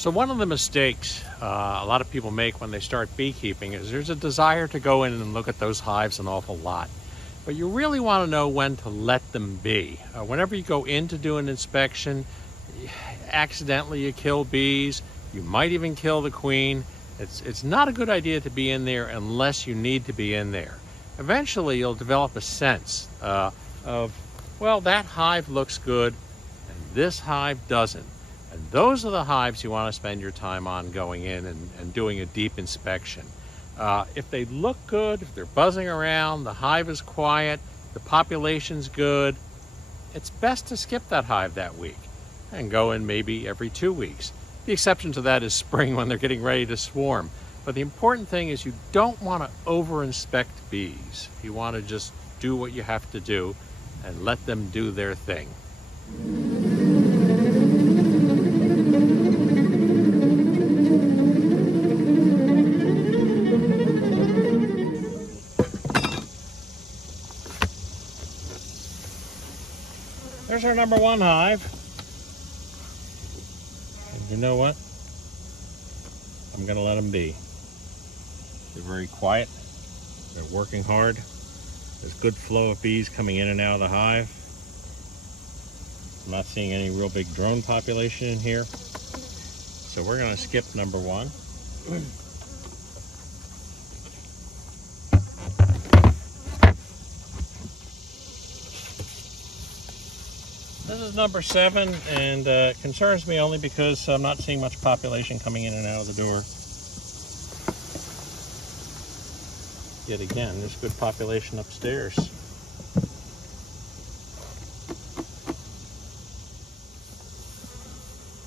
So one of the mistakes a lot of people make when they start beekeeping is there's a desire to go in and look at those hives an awful lot. But you really want to know when to let them be. Whenever you go in to do an inspection, accidentally you kill bees, you might even kill the queen. It's not a good idea to be in there unless you need to be in there. Eventually you'll develop a sense of, well, that hive looks good and this hive doesn't. And those are the hives you want to spend your time on going in and doing a deep inspection. If they look good, if they're buzzing around, the hive is quiet, the population's good, it's best to skip that hive that week and go in maybe every 2 weeks. The exception to that is spring when they're getting ready to swarm. But the important thing is you don't want to over-inspect bees. You want to just do what you have to do and let them do their thing. There's our number one hive. And you know what? I'm going to let them be. They're very quiet. They're working hard. There's good flow of bees coming in and out of the hive. I'm not seeing any real big drone population in here. So we're going to skip number one. This is number 7, and it concerns me only because I'm not seeing much population coming in and out of the door. Yet again, there's good population upstairs.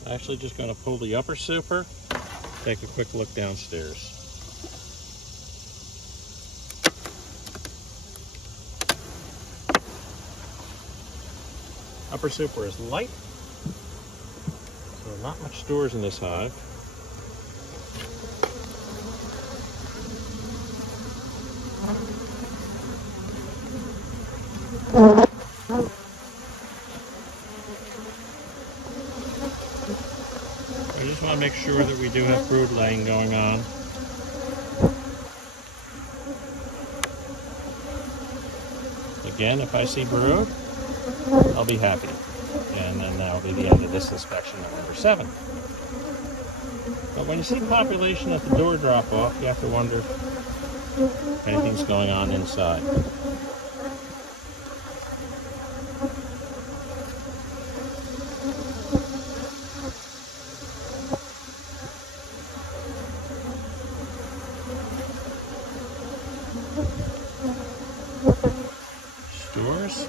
I'm actually just going to pull the upper super, take a quick look downstairs. Upper super is light, so not much stores in this hive. I just want to make sure that we do have brood laying going on. Again, if I see brood, I'll be happy. And then that'll be the end of this inspection at number 7. But when you see population at the door drop off, you have to wonder if anything's going on inside. Stores.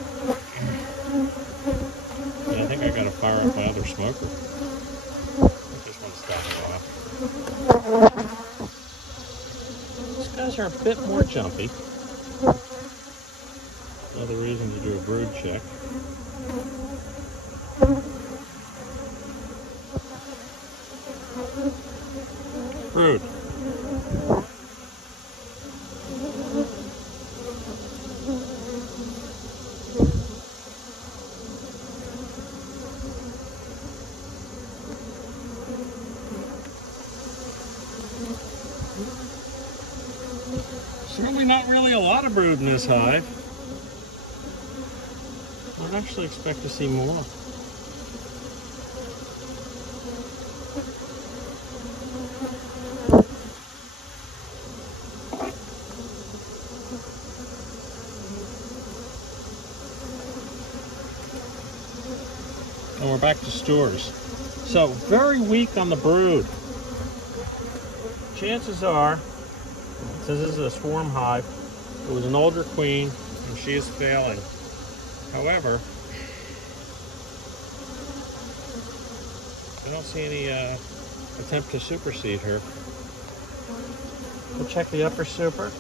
And I think I gotta fire up my other smoker. I just want to stop it off. These guys are a bit more jumpy. Another reason to do a brood check. Brood. Certainly not really a lot of brood in this hive. I'd actually expect to see more. And we're back to stores. So, very weak on the brood. Chances are, since this is a swarm hive, it was an older queen and she is failing. However, I don't see any attempt to supersede her. We'll check the upper super.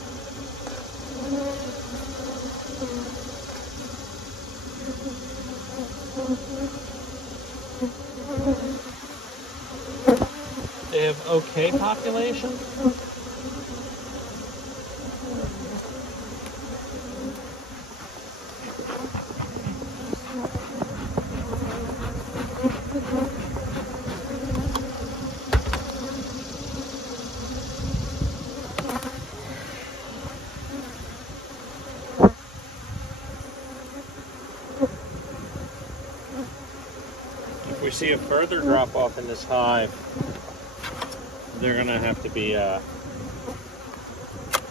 They have okay population. see a further drop off in this hive, they're going to have to be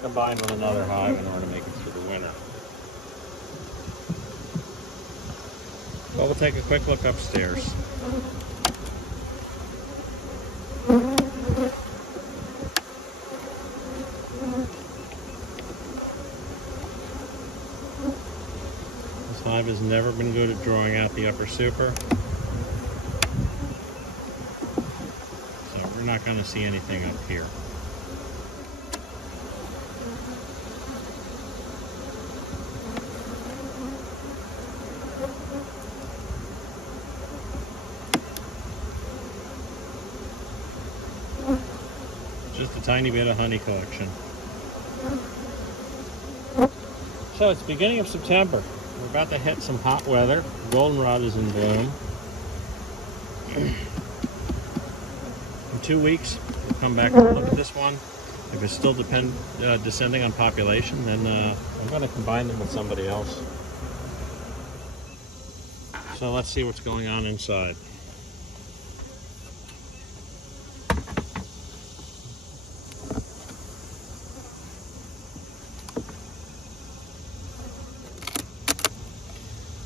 combined with another hive in order to make it through the winter. Well, we'll take a quick look upstairs. This hive has never been good at drawing out the upper super. So we're not going to see anything up here. Just a tiny bit of honey collection. So it's beginning of September. We're about to hit some hot weather. Goldenrod is in bloom. In 2 weeks, we'll come back and look at this one. If it's still descending on population, then I'm going to combine them with somebody else. So let's see what's going on inside.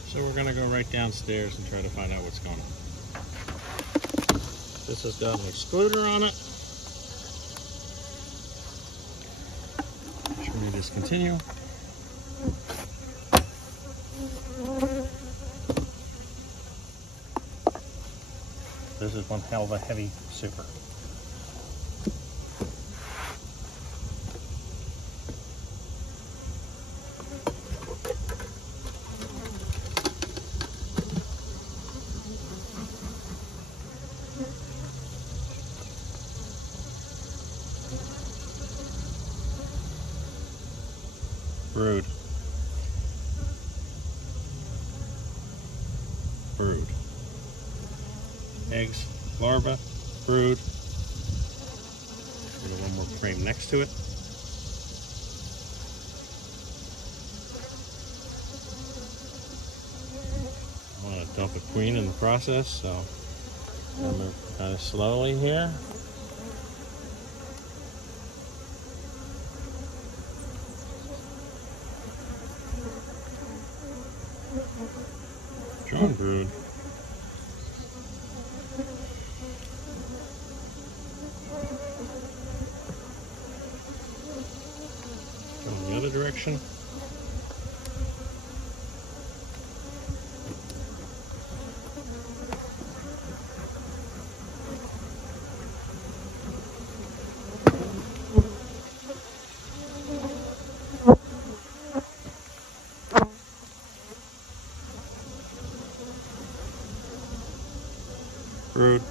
So we're going to go right downstairs and try to find out what's going on. This has got an excluder on it. Should we discontinue? This is one hell of a heavy super. Brood. Brood. Eggs, larva, brood. Put one more frame next to it. I want to dump a queen in the process, so I'm move kind of slowly here. Drone brood. Go in the other direction. Brood.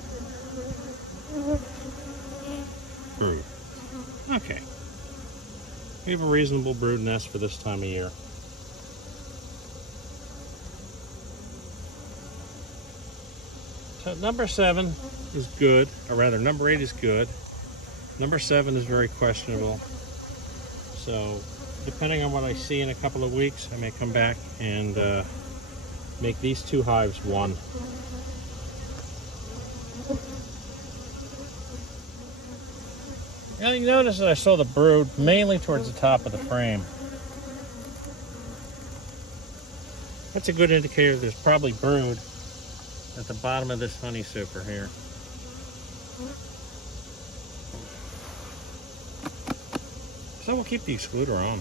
Brood. Okay. We have a reasonable brood nest for this time of year. So number 7 is good, or rather number 8 is good. Number 7 is very questionable. So depending on what I see in a couple of weeks, I may come back and make these 2 hives one. Now you notice that I saw the brood mainly towards the top of the frame. That's a good indicator there's probably brood at the bottom of this honey super here. So we'll keep the excluder on.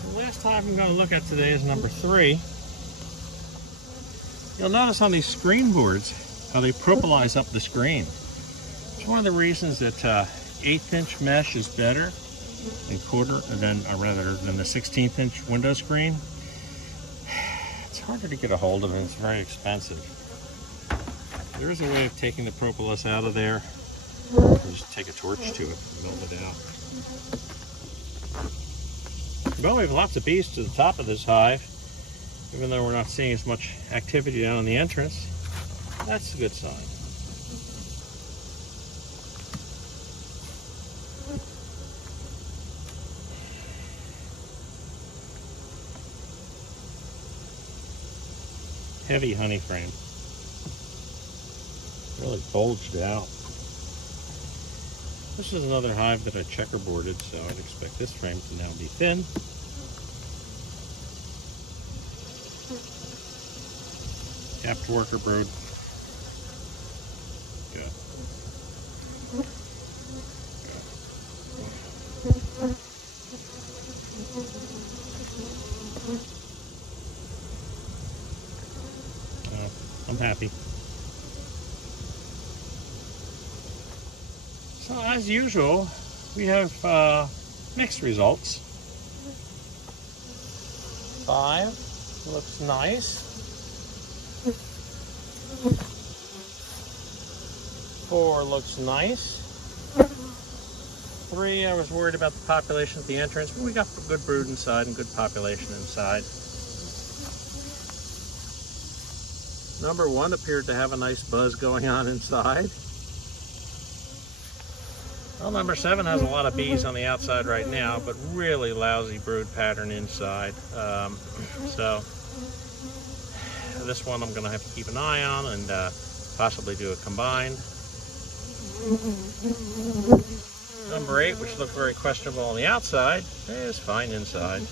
So the last hive I'm going to look at today is number 3. You'll notice on these screen boards how they propylize up the screen. It's one of the reasons that 1/8 inch mesh is better than the 16th inch window screen. It's harder to get a hold of and it's very expensive. There is a way of taking the propolis out of there. You just take a torch to it and melt it out. Well, we have lots of bees to the top of this hive, even though we're not seeing as much activity down on the entrance. That's a good sign. heavy honey frame. Really bulged out. This is another hive that I checkerboarded, so I'd expect this frame to now be thin. Capped worker brood. Good. I'm happy. So as usual, we have mixed results. 5 looks nice. 4 looks nice. 3, I was worried about the population at the entrance, but we got good brood inside and good population inside. Number 1 appeared to have a nice buzz going on inside. Well, number 7 has a lot of bees on the outside right now, but really lousy brood pattern inside. So this one I'm going to have to keep an eye on and possibly do a combined. Number 8, which looked very questionable on the outside, is fine inside.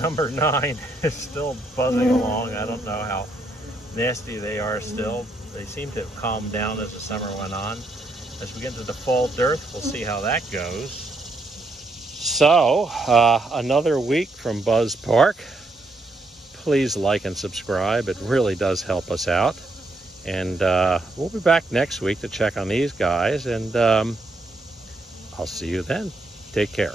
Number 9 is still buzzing along. I don't know how nasty they are still. They seem to have calmed down as the summer went on. As we get into the fall dearth, we'll see how that goes. So, another week from Buzz Park. Please like and subscribe. It really does help us out. And we'll be back next week to check on these guys. And I'll see you then. Take care.